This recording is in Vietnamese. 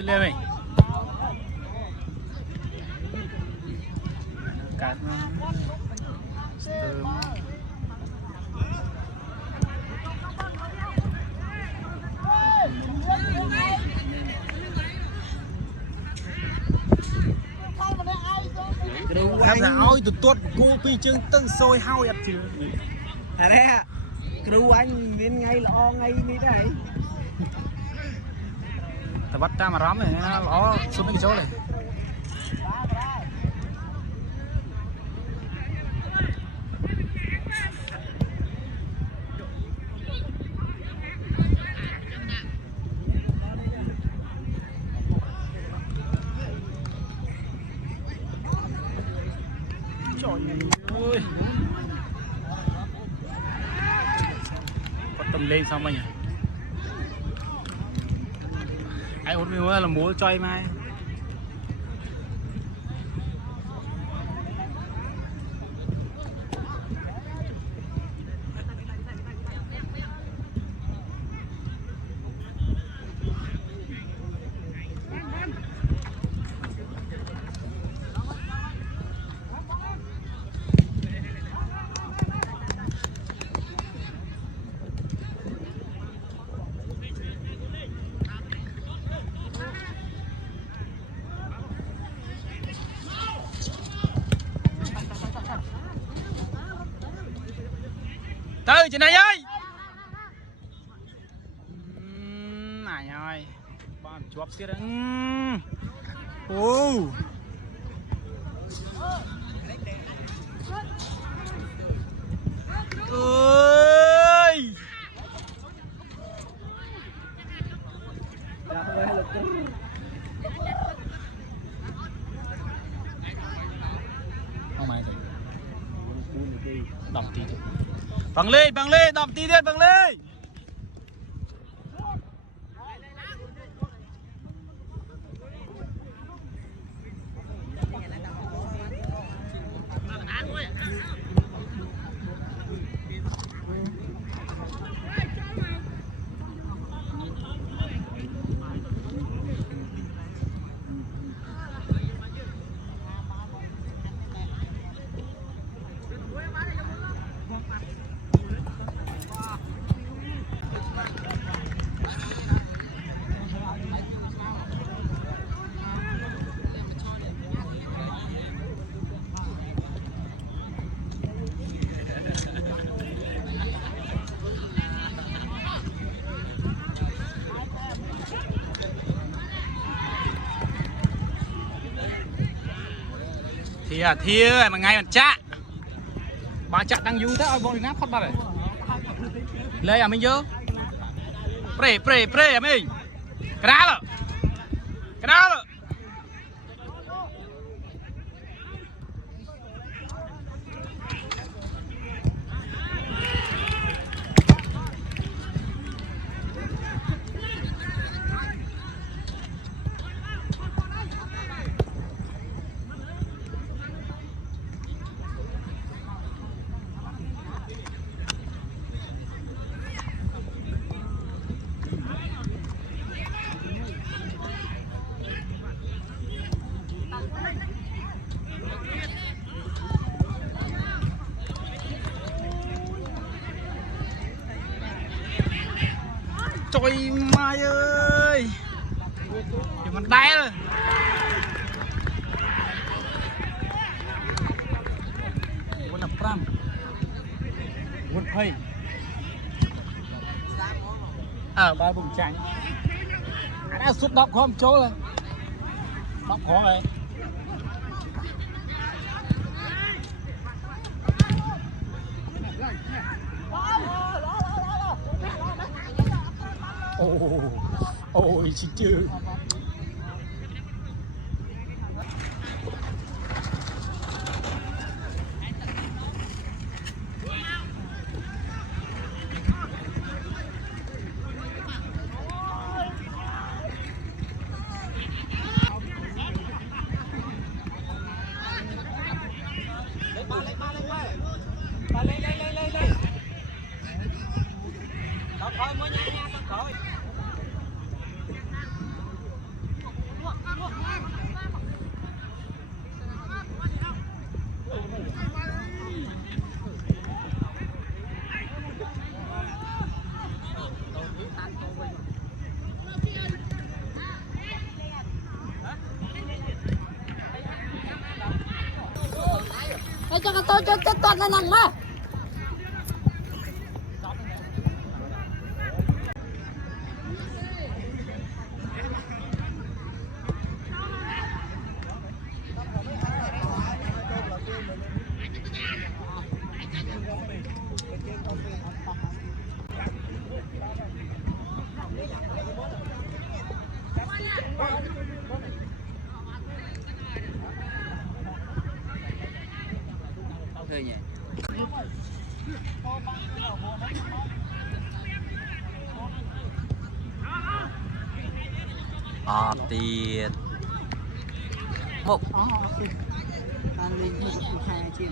dữ lên mày cắt em là ôi tụt tuột cô pi chương tân sôi hao ập chưa à đấy à kêu anh viên ngay lo ngay đi đây ta bắt ra mà rắm này nó xuống cái chỗ này trời ơi có tâm lên xong anh nhỉ ai hút mình là múa chơi mai từ chị này ơi này ơi con chuột kia đó ơi không mày đọc tí bằng lê đọc tíទៀតbằng lê thì mà ngay mà chạ bà chạ đang vui thế ôi bọn nắp phát ba này lấy à mình vô pre à mình cái đó trời mai ơi thì mình đá rồi quân đập ram quân phay ba vùng trắng đã suốt đọc không chỗ rồi đọc khó rồi ôi chị chưa cho toàn là nặng mà Thôi nhỉ. tiệt một Ăn lên 2 chiên.